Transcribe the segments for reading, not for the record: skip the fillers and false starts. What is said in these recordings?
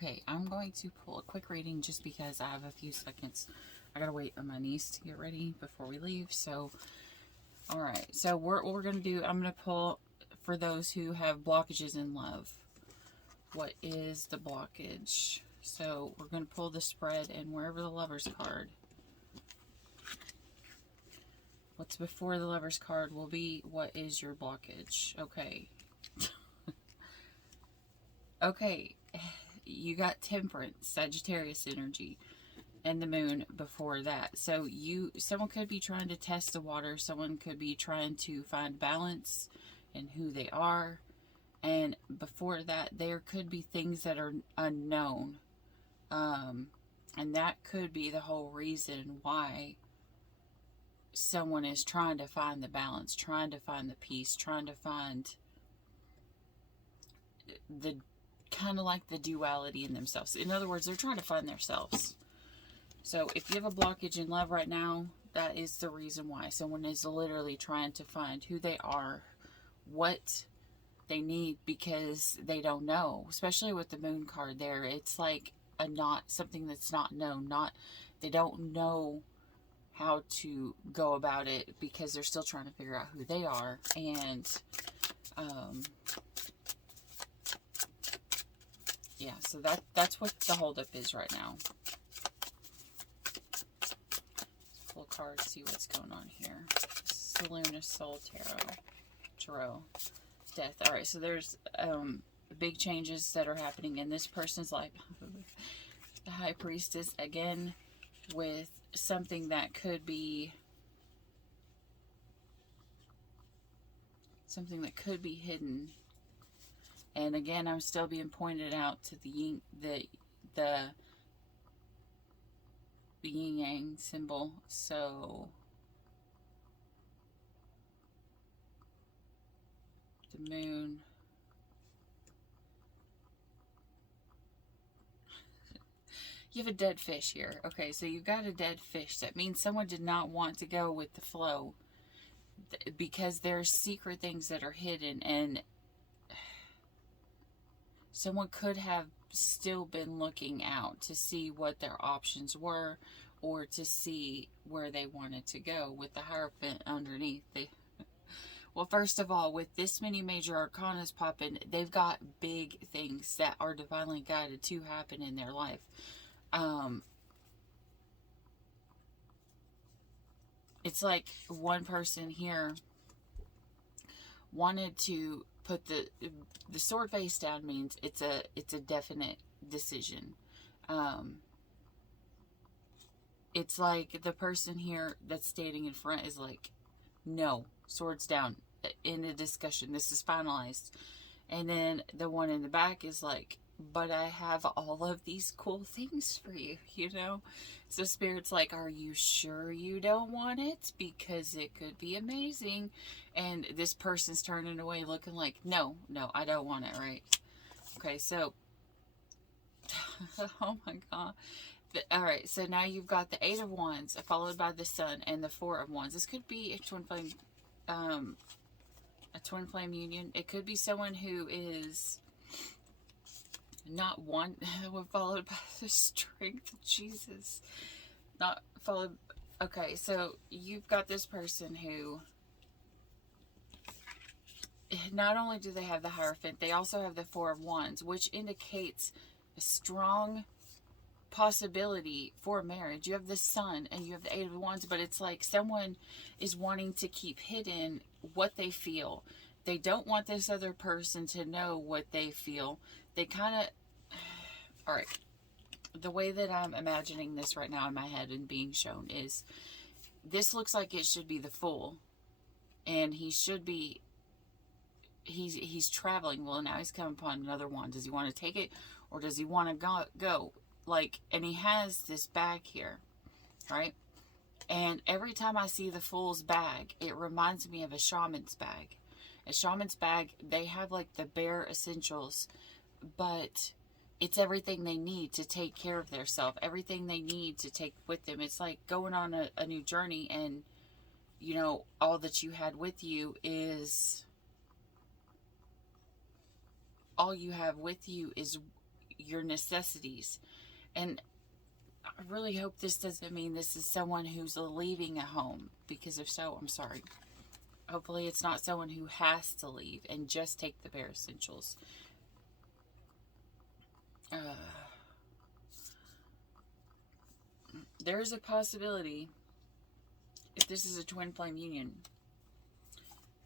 Okay, I'm going to pull a quick reading just because I have a few seconds. I gotta wait on my niece to get ready before we leave. So, all right. So what we're gonna do, I'm gonna pull for those who have blockages in love. What is the blockage? So we're gonna pull the spread, and wherever the Lover's card, what's before the Lover's card will be what is your blockage. Okay. Okay. You got Temperance, Sagittarius energy, and the Moon before that. So someone could be trying to test the water. Someone could be trying to find balance in who they are. And before that, there could be things that are unknown. And that could be the whole reason why someone is trying to find the balance, trying to find the peace, trying to find the kind of like the duality in themselves. In other words, they're trying to find themselves. So if you have a blockage in love right now, that is the reason why. Someone is literally trying to find who they are, what they need, because they don't know. Especially with the Moon card there, it's like something that's not known. They don't know how to go about it because they're still trying to figure out who they are. And yeah, so that's what the holdup is right now. Pull a card, see what's going on here. Luna Soul Tarot. Death. All right, so there's big changes that are happening in this person's life. The High Priestess again with something that could be hidden. And again, I'm still being pointed out to the yin yang symbol. So the Moon. You have a dead fish here. Okay, so you've got a dead fish. That means someone did not want to go with the flow because there's secret things that are hidden, and someone could have still been looking out to see what their options were or to see where they wanted to go with the Hierophant underneath. Well, first of all, with this many major arcanas popping, they've got big things that are divinely guided to happen in their life. It's like one person here wanted to put the sword face down. Means it's a definite decision. It's like the person here that's standing in front is like, no, swords down, in a discussion, this is finalized. And then the one in the back is like, but I have all of these cool things for you, you know? So Spirit's like, are you sure you don't want it? Because it could be amazing. And this person's turning away looking like, no, I don't want it, right? Okay, so, oh my God. All right, so now you've got the Eight of Wands followed by the Sun and the Four of Wands. This could be a twin flame union. It could be someone who is not one, followed by the strength of Jesus. Not followed. Okay, so you've got this person who, not only do they have the Hierophant, they also have the Four of Wands, which indicates a strong possibility for marriage. You have the Sun and you have the Eight of Wands, but it's like someone is wanting to keep hidden what they feel. They don't want this other person to know what they feel. They kind of, all right, the way that I'm imagining this right now in my head and being shown is, this looks like it should be the Fool, and he should be, he's traveling. Well, now he's come upon another one. Does he want to take it, or does he want to go? Like, and he has this bag here, right? And every time I see the Fool's bag, it reminds me of a shaman's bag. A shaman's bag, they have like the bare essentials, but it's everything they need to take care of themselves, everything they need to take with them. It's like going on a new journey, and you know, all that you had with you is, all you have with you is your necessities. And I really hope this doesn't mean this is someone who's leaving a home, because if so, I'm sorry. Hopefully it's not someone who has to leave and just take the bare essentials. There's a possibility, if this is a twin flame union,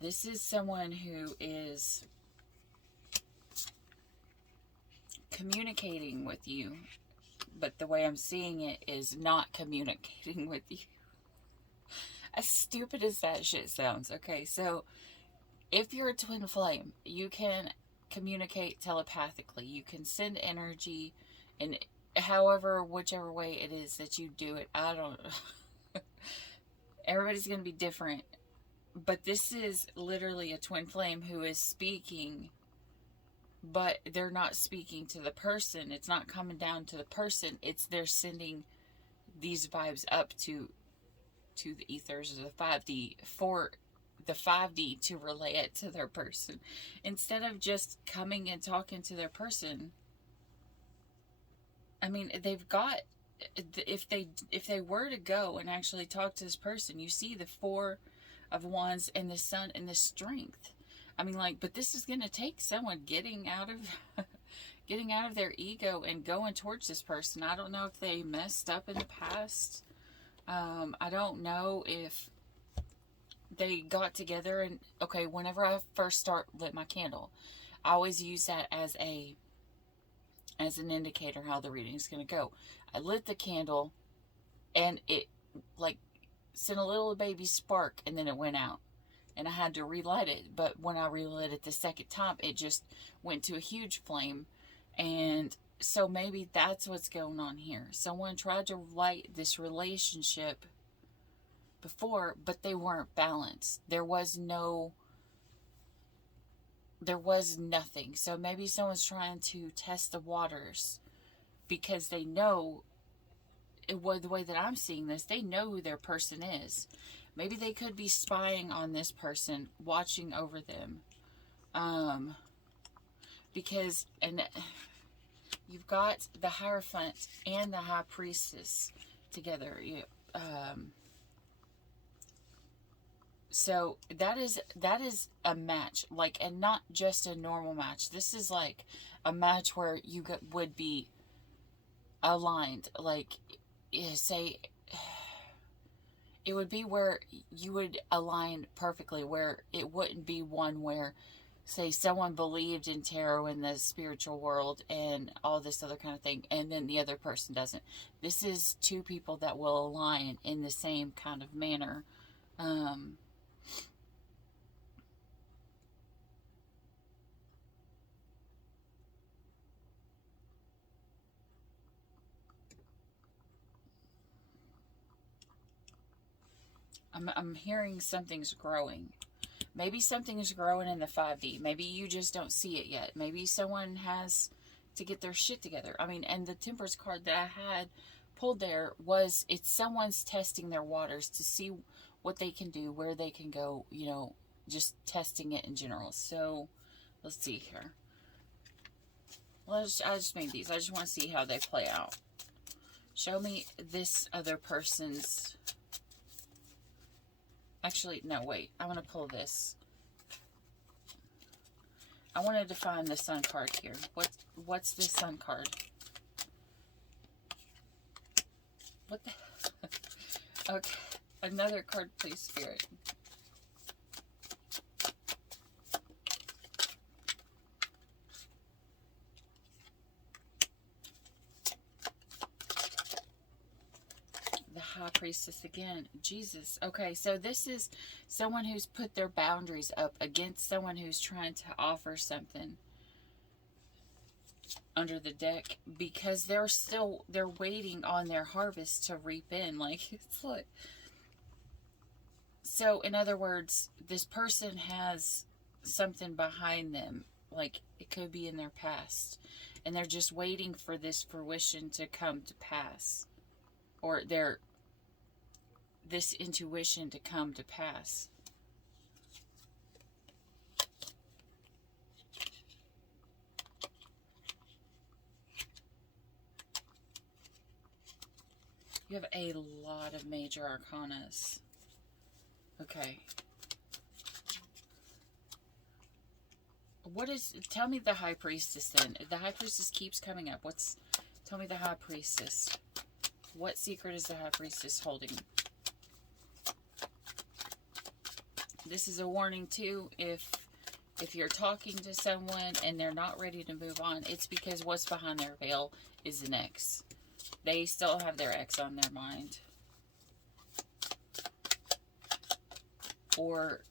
this is someone who is communicating with you, but the way I'm seeing it is not communicating with you. As stupid as that shit sounds. Okay, so if you're a twin flame, you can communicate telepathically. You can send energy, and however, whichever way it is that you do it, I don't know. Everybody's going to be different. But this is literally a twin flame who is speaking, but they're not speaking to the person. It's not coming down to the person. It's they're sending these vibes up to the ethers or the 5D for the 5D to relay it to their person. Instead of just coming and talking to their person. I mean, they've got, if they were to go and actually talk to this person, you see the 4 of Wands and the Sun and the strength. I mean, like, but this is going to take someone getting out of their ego and going towards this person. I don't know if they messed up in the past. I don't know if they got together and, okay, whenever I first lit my candle, I always use that as an indicator how the reading is going to go. I lit the candle and it like sent a little baby spark and then it went out. And I had to relight it. But when I relit it the second time, it just went to a huge flame. And so maybe that's what's going on here. Someone tried to light this relationship before, but they weren't balanced. There was nothing. So maybe someone's trying to test the waters because they know, the way that I'm seeing this, they know who their person is. Maybe they could be spying on this person, watching over them. Because, and you've got the Hierophant and the High Priestess together. So that is a match, like, and not just a normal match. This is like a match where you would be aligned. Like, say, it would be where you would align perfectly, where it wouldn't be one where, say, someone believed in tarot in the spiritual world and all this other kind of thing, and then the other person doesn't. This is 2 people that will align in the same kind of manner. I'm hearing something's growing. Maybe something is growing in the 5D. Maybe you just don't see it yet. Maybe someone has to get their shit together. I mean, and the Temperance card that I had pulled there was, it's someone's testing their waters to see what they can do, where they can go, just testing it in general. So, let's see here. I just made these. I just want to see how they play out. Show me this other person's... Actually, no, wait. I want to pull this. I wanted to find the Sun card here. What's this Sun card? What the... Okay. Another card, please, Spirit. High Priestess again. Jesus. Okay, so this is someone who's put their boundaries up against someone who's trying to offer something under the deck, because they're waiting on their harvest to reap in. Like, it's like... So, in other words, this person has something behind them. Like, it could be in their past. And they're just waiting for this fruition to come to pass. Or this intuition to come to pass. You have a lot of major arcanas. Okay. Tell me the High Priestess then. The High Priestess keeps coming up. Tell me the High Priestess. What secret is the High Priestess holding? This is a warning too. If you're talking to someone and they're not ready to move on, it's because what's behind their veil is an ex. They still have their ex on their mind. Or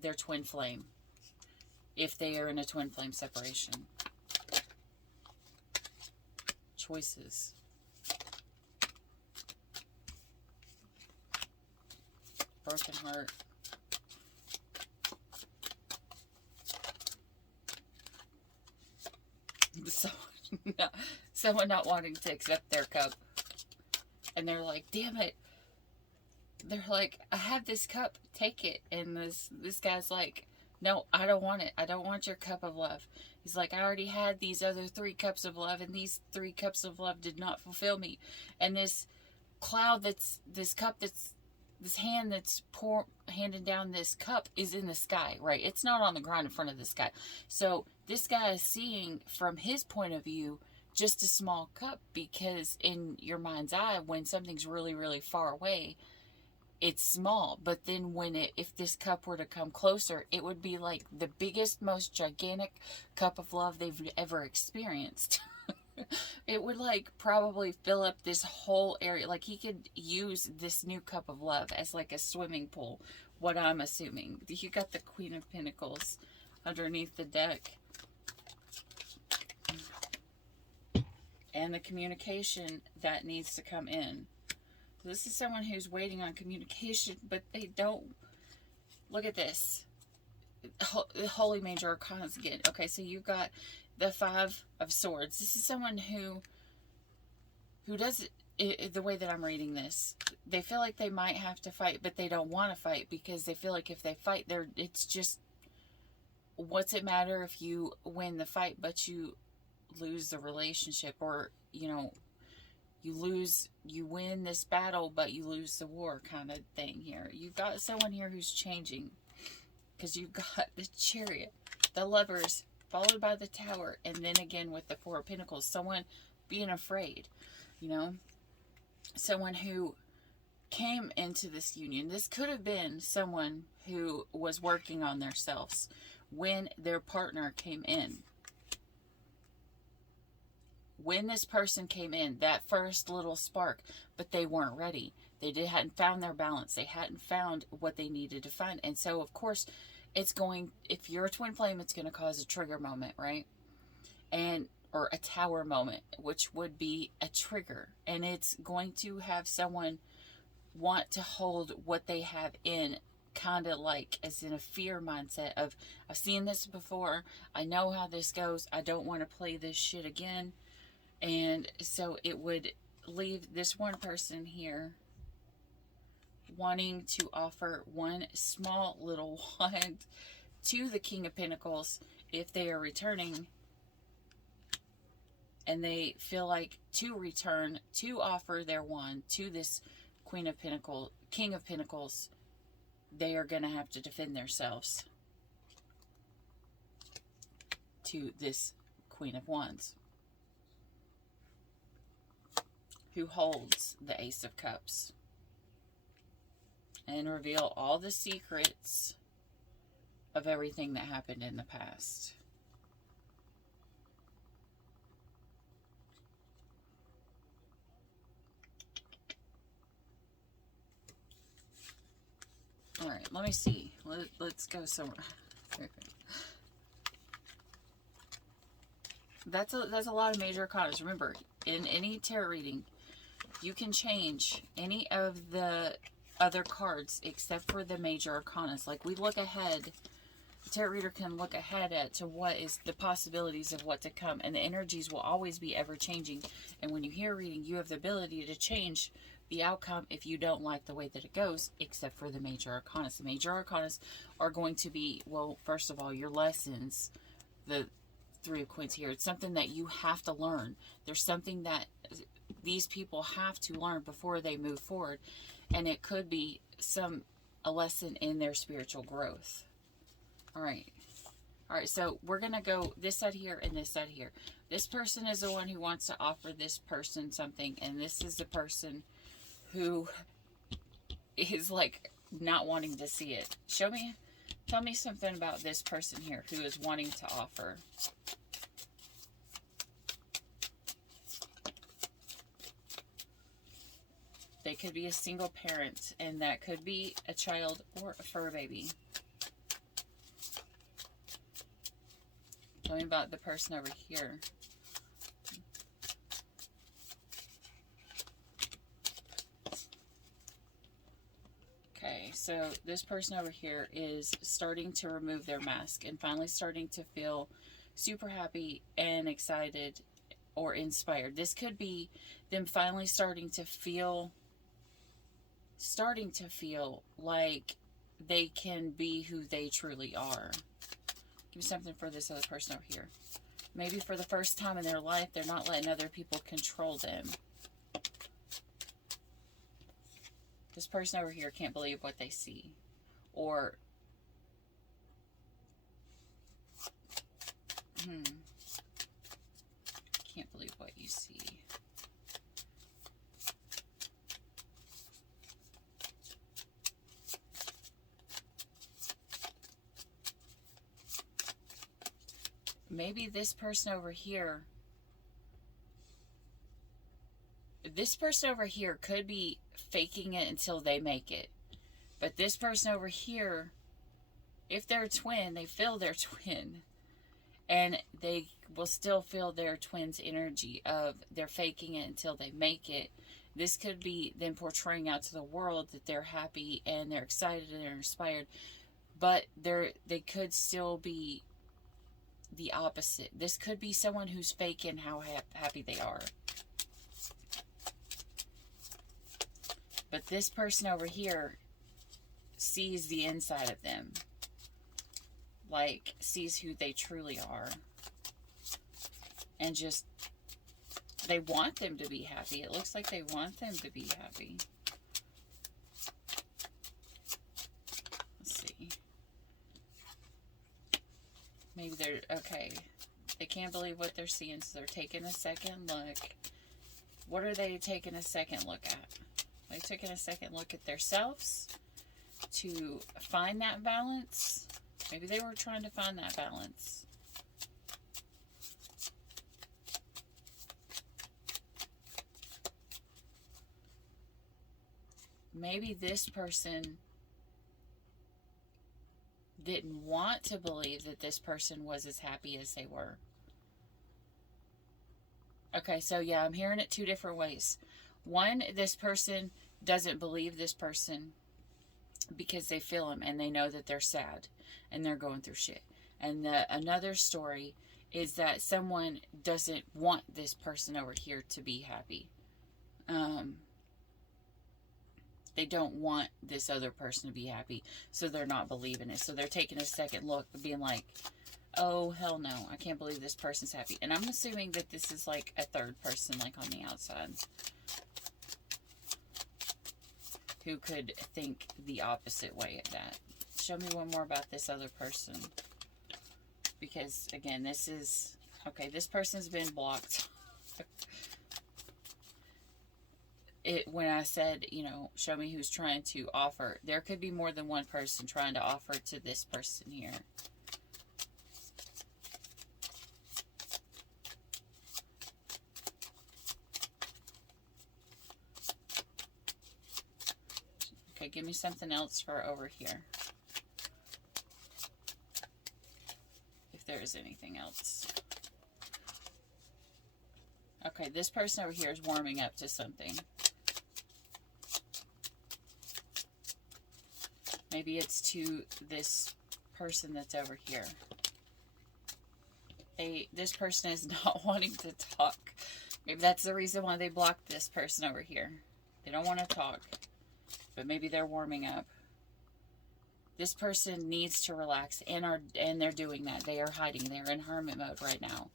their twin flame. If they are in a twin flame separation. Choices. Broken heart. Someone not wanting to accept their cup. And they're like, damn it. They're like, I have this cup, take it. And this guy's like, no, I don't want it. I don't want your cup of love. He's like, I already had these other 3 cups of love, and these 3 cups of love did not fulfill me. And this cloud this hand that's handing down this cup is in the sky, right? It's not on the ground in front of this guy. So this guy is seeing from his point of view just a small cup, because in your mind's eye, when something's really, really far away, it's small. But then if this cup were to come closer, it would be like the biggest, most gigantic cup of love they've ever experienced. It would like probably fill up this whole area. Like he could use this new cup of love as like a swimming pool, what I'm assuming. You got the Queen of Pentacles underneath the deck. And the communication that needs to come in. This is someone who's waiting on communication, but they don't. Look at this. Holy Major Arcanas again. Okay, so you've got the 5 of Swords. This is someone who does it the way that I'm reading this. They feel like they might have to fight, but they don't want to fight because they feel like if they fight, it's just, what's it matter if you win the fight, but you lose the relationship, or, you know, you win this battle, but you lose the war kind of thing here. You've got someone here who's changing, because you've got the Chariot, the Lovers, followed by the Tower, and then again with the 4 of Pentacles. Someone being afraid, you know, someone who came into this union. This could have been someone who was working on themselves when their partner came in. When this person came in, that first little spark, but they weren't ready. They hadn't found their balance. They hadn't found what they needed to find. And so, of course, it's going, if you're a twin flame, it's going to cause a trigger moment, right? Or a tower moment, which would be a trigger. And it's going to have someone want to hold what they have in, kind of like as in a fear mindset of, I've seen this before. I know how this goes. I don't want to play this shit again. And so it would leave this one person here wanting to offer one small little wand to the King of Pentacles if they are returning, and they feel like to return, to offer their wand to this King of Pentacles, they are going to have to defend themselves to this Queen of Wands, who holds the Ace of Cups, and reveal all the secrets of everything that happened in the past. All right, let me see. Let's go somewhere. That's a lot of major arcanas. Remember, in any tarot reading, you can change any of the other cards except for the major arcanas. Like, we look ahead, the tarot reader can look ahead to what is the possibilities of what to come, and the energies will always be ever changing. And when you hear a reading, you have the ability to change the outcome if you don't like the way that it goes, except for the major arcanas. The major arcanas are going to be, well, first of all, your lessons. The 3 of Queens here, it's something that you have to learn. There's something that these people have to learn before they move forward. And it could be a lesson in their spiritual growth. All right. All right, so we're going to go this side here and this side here. This person is the one who wants to offer this person something, and this is the person who is like not wanting to see it. Tell me something about this person here who is wanting to offer. They could be a single parent, and that could be a child or a fur baby. Tell me about the person over here. Okay, so this person over here is starting to remove their mask and finally starting to feel super happy and excited or inspired. This could be them finally starting to feel like they can be who they truly are. Give me something for this other person over here. Maybe for the first time in their life, they're not letting other people control them. This person over here can't believe what they see. Or, can't believe what you see. Maybe this person over here could be faking it until they make it. But this person over here, if they're a twin, they feel their twin. And they will still feel their twin's energy of they're faking it until they make it. This could be them portraying out to the world that they're happy and they're excited and they're inspired. But they could still be the opposite. This could be someone who's faking how happy they are. But this person over here sees the inside of them. Like, sees who they truly are. And just, they want them to be happy. It looks like they want them to be happy. Let's see. Maybe they're, okay. They can't believe what they're seeing, so they're taking a second look. What are they taking a second look at? They're taking a second look at themselves to find that balance. Maybe they were trying to find that balance. Maybe this person didn't want to believe that this person was as happy as they were. Okay, so yeah, I'm hearing it two different ways. One, this person doesn't believe this person because they feel them and they know that they're sad and they're going through shit. And another story is that someone doesn't want this person over here to be happy. They don't want this other person to be happy, so they're not believing it. So they're taking a second look and being like, oh, hell no, I can't believe this person's happy. And I'm assuming that this is like a third person, like on the outside, who could think the opposite way of that. Show me one more about this other person. Because, again, this is... Okay, this person's been blocked. When I said, you know, show me who's trying to offer, there could be more than one person trying to offer to this person here. Okay, give me something else for over here. If there is anything else. Okay, this person over here is warming up to something. Maybe it's to this person that's over here. This person is not wanting to talk. Maybe that's the reason why they blocked this person over here. They don't want to talk. But maybe they're warming up. This person needs to relax, and they're doing that. They are hiding. They're in hermit mode right now.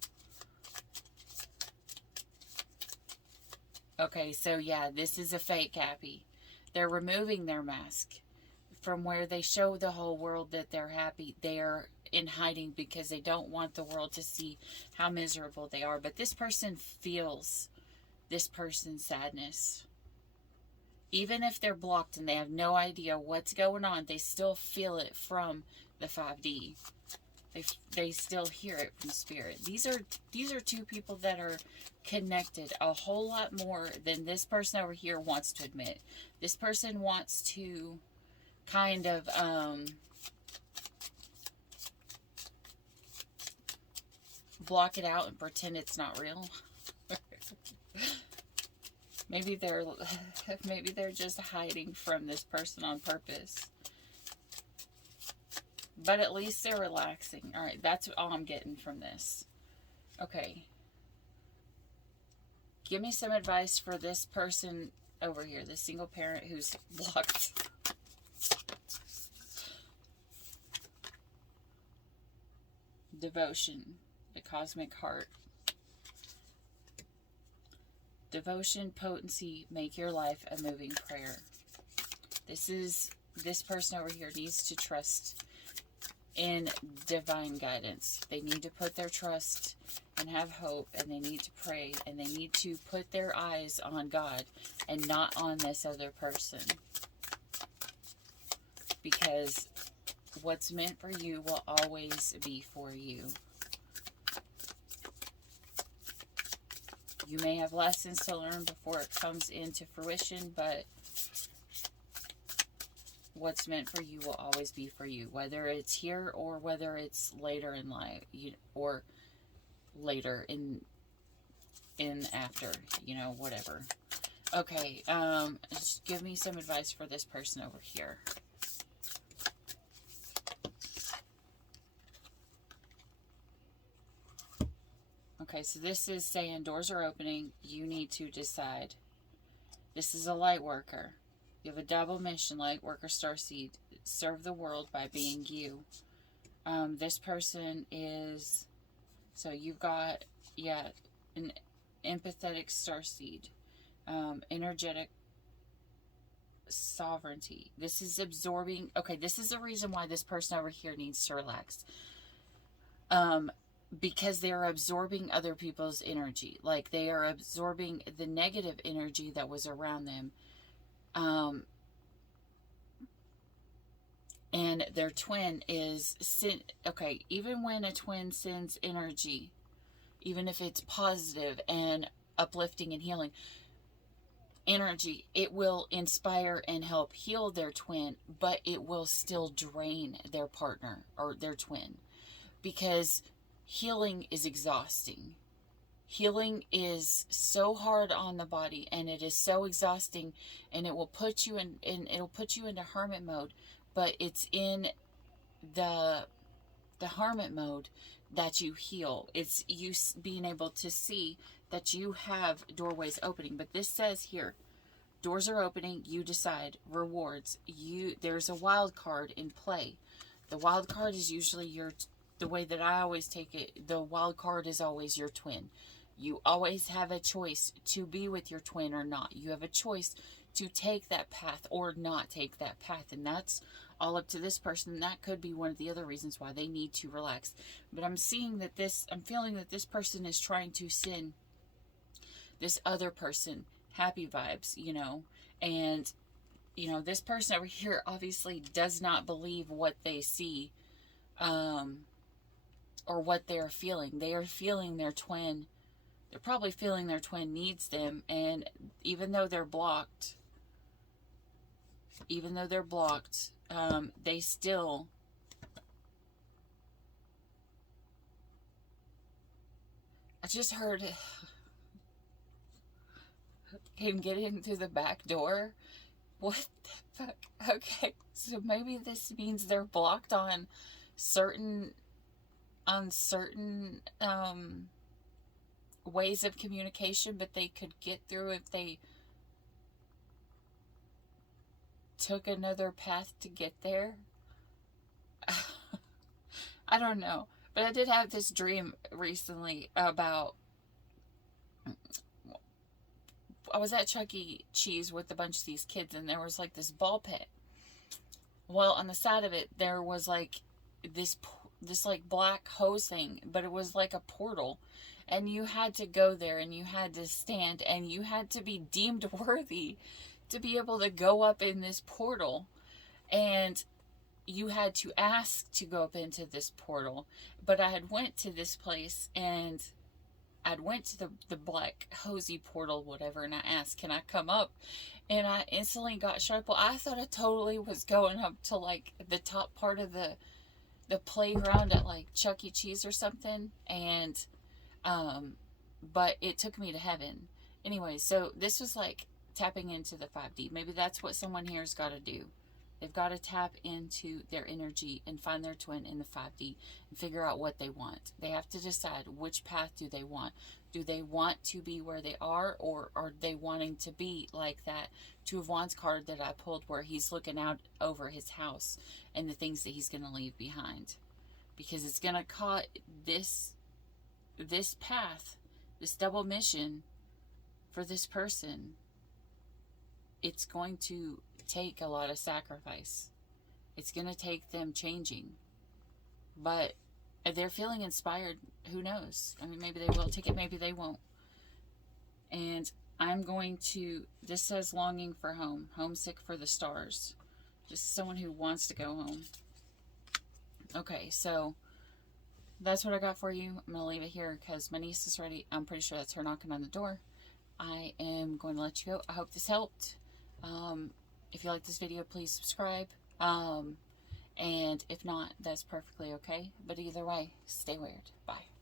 Okay, so yeah, this is a fake happy. They're removing their mask from where they show the whole world that they're happy. They're in hiding because they don't want the world to see how miserable they are. But this person feels this person's sadness. Even if they're blocked and they have no idea what's going on, they still feel it from the 5D. They still hear it from spirit. These are two people that are connected a whole lot more than this person over here wants to admit. This person wants to kind of block it out and pretend it's not real. maybe they're just hiding from this person on purpose. But at least they're relaxing. All right, that's all I'm getting from this. Okay. Give me some advice for this person over here, the single parent who's blocked. Devotion, the cosmic heart. Devotion, potency, make your life a moving prayer. This person over here needs to trust in divine guidance. They need to put their trust and have hope, and they need to pray, and they need to put their eyes on God and not on this other person. Because what's meant for you will always be for you. You may have lessons to learn before it comes into fruition, but what's meant for you will always be for you, whether it's here or whether it's later in life, or later in after, whatever. Okay, just give me some advice for this person over here. Okay, so this is saying doors are opening. You need to decide. This is a light worker. You have a double mission, light worker, starseed. Serve the world by being you. This person is, so you've got, an empathetic starseed. Energetic sovereignty. This is absorbing. Okay, this is the reason why this person over here needs to relax. Because they're absorbing other people's energy. Like they are absorbing the negative energy that was around them. And their twin is, okay, even when a twin sends energy, even if it's positive and uplifting and healing energy, it will inspire and help heal their twin, but it will still drain their partner or their twin, because healing is exhausting. Healing is so hard on the body, and it is so exhausting, and it will put you it'll put you into hermit mode, but it's in the hermit mode that you heal. It's you being able to see that you have doorways opening. But this says here, doors are opening, you decide. Rewards, there's a wild card in play. The wild card is usually the way that I always take it, the wild card is always your twin. You always have a choice to be with your twin or not. You have a choice to take that path or not take that path. And that's all up to this person. That could be one of the other reasons why they need to relax. But I'm feeling that this person is trying to send this other person happy vibes, and, this person over here obviously does not believe what they see, or what they're feeling. They are feeling their twin. They're probably feeling their twin needs them, and even though they're blocked, they still I just heard him getting through the back door. What the fuck? Okay, so maybe this means they're blocked on certain ways of communication, but they could get through if they took another path to get there. I don't know, but I did have this dream recently about I was at Chuck E. Cheese with a bunch of these kids, and there was like this ball pit. Well, on the side of it, there was like this like black hose thing, but it was like a portal, and you had to go there, and you had to stand, and you had to be deemed worthy to be able to go up in this portal, and you had to ask to go up into this portal. But I had went to this place, and I'd went to the black hosey portal, whatever, and I asked, can I come up? And I instantly got sharp. Well, I thought I totally was going up to like the top part of the playground at like Chuck E. Cheese or something, and but it took me to heaven. Anyway, so this was like tapping into the 5D. Maybe that's what someone here's got to do. They've got to tap into their energy and find their twin in the 5D and figure out what they want. They have to decide which path do they want. Do they want to be where they are, or are they wanting to be like that Two of Wands card that I pulled, where he's looking out over his house and the things that he's going to leave behind? Because it's going to cause this path, this double mission for this person. It's going to take a lot of sacrifice. It's going to take them changing. But if they're feeling inspired, who knows? I mean, maybe they will take it, maybe they won't. And I'm going to, this says longing for home, homesick for the stars. Just someone who wants to go home. Okay, so that's what I got for you. I'm going to leave it here because my niece is ready. I'm pretty sure that's her knocking on the door. I am going to let you go. I hope this helped. If you like this video, please subscribe. And if not, that's perfectly okay. But either way, stay weird. Bye.